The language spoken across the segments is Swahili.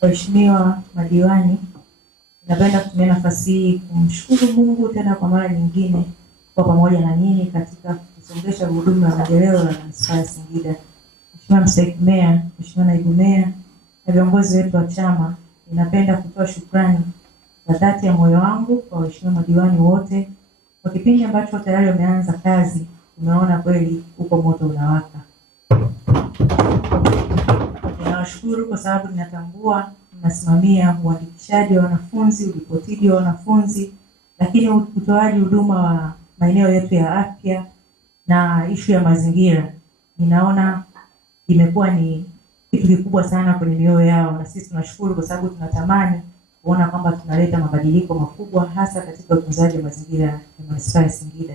Waheshimiwa madiwani, napenda kutumia nafasi hii kumshukuru Mungu tena kwa mara nyingine kwa pamoja na nyinyi katika kusongesha gurudumu la maendeleo la Manispaa ya Singida. Mheshimiwa Mstahiki Meya, Mheshimiwa Naibu Meya na viongozi wetu wa chama, ninapenda kutoa shukrani za dhati ya moyo wangu kwa waheshimiwa madiwani wote kwa kipindi ambacho tayari wameanza kazi. Tumeona kweli uko moto unawaka. Ninawashukuru kwa sababu ninatambua mnasimamia uandikishaji wa wanafunzi, uripotiji wa wanafunzi, lakini utoaji huduma wa maeneo yetu ya afya na ishu ya mazingira. Ninaona imekuwa ni kitu kikubwa sana kwenye mioyo yao, na sisi tunashukuru kwa sababu tunatamani kuona kwamba tunaleta mabadiliko makubwa hasa katika utunzaji wa mazingira ya Manispaa ya Singida.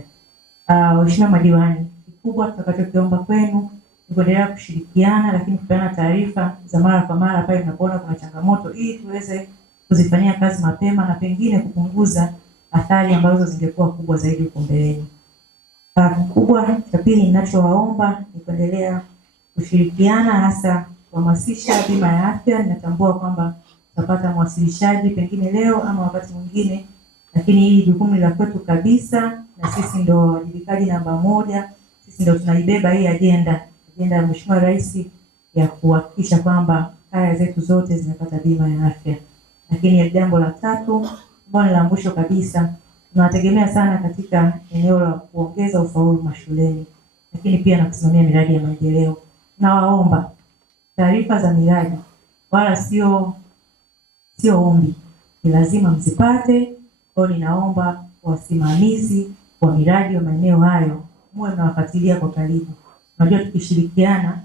Waheshimiwa madiwani, kikubwa tutakachokiomba kwenu ni kuendelea kushirikiana, lakini kupeana taarifa za mara kwa mara pale tunapoona kuna changamoto, ili tuweze kuzifanyia kazi mapema na pengine kupunguza athari ambazo zingekuwa kubwa zaidi huko mbeleni. Kikubwa cha pili ninachowaomba ni kuendelea kushirikiana, hasa kuhamasisha bima ya afya. Ninatambua kwamba tutapata mwasilishaji pengine leo ama wakati mwingine, lakini hii jukumu la kwetu kabisa, na sisi ndio wajibikaji namba moja. Sisi ndio tunaibeba hii ajenda ya Mheshimiwa Rais ya kuhakikisha kwamba kaya zetu zote zinapata bima ya afya. Lakini jambo la tatu ambalo la mwisho kabisa, tunawategemea sana katika eneo la kuongeza ufaulu mashuleni, lakini pia na kusimamia miradi ya maendeleo. Nawaomba taarifa za miradi wala sio ombi, ni lazima mzipate. Kwa ninaomba wasimamizi wa miradi wa maeneo hayo muwe mnawafuatilia kwa karibu. Unajua tukishirikiana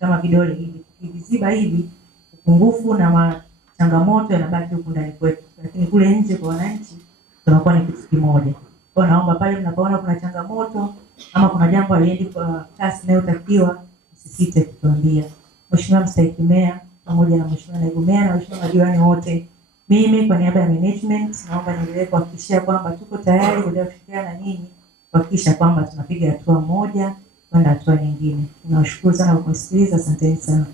kama vidole hivi, tukiviziba hivi upungufu na changamoto yanabaki huko ndani kwetu, lakini kule nje kwa wananchi tunakuwa ni kitu kimoja. Kwa naomba pale mnapoona kuna changamoto ama kuna jambo haliendi kwa kasi inayotakiwa, msisite kutuambia. Mheshimiwa Mstahiki Meya pamoja na Mheshimiwa Naibu Meya na waheshimiwa madiwani wote, mimi kwa niaba ya management naomba niendelee kuhakikishia kwamba tuko tayari kuendelea kushirikiana na nyinyi kuhakikisha kwamba tunapiga hatua moja kwenda hatua nyingine. Ninawashukuru sana kwa kusikiliza. Asanteni sana.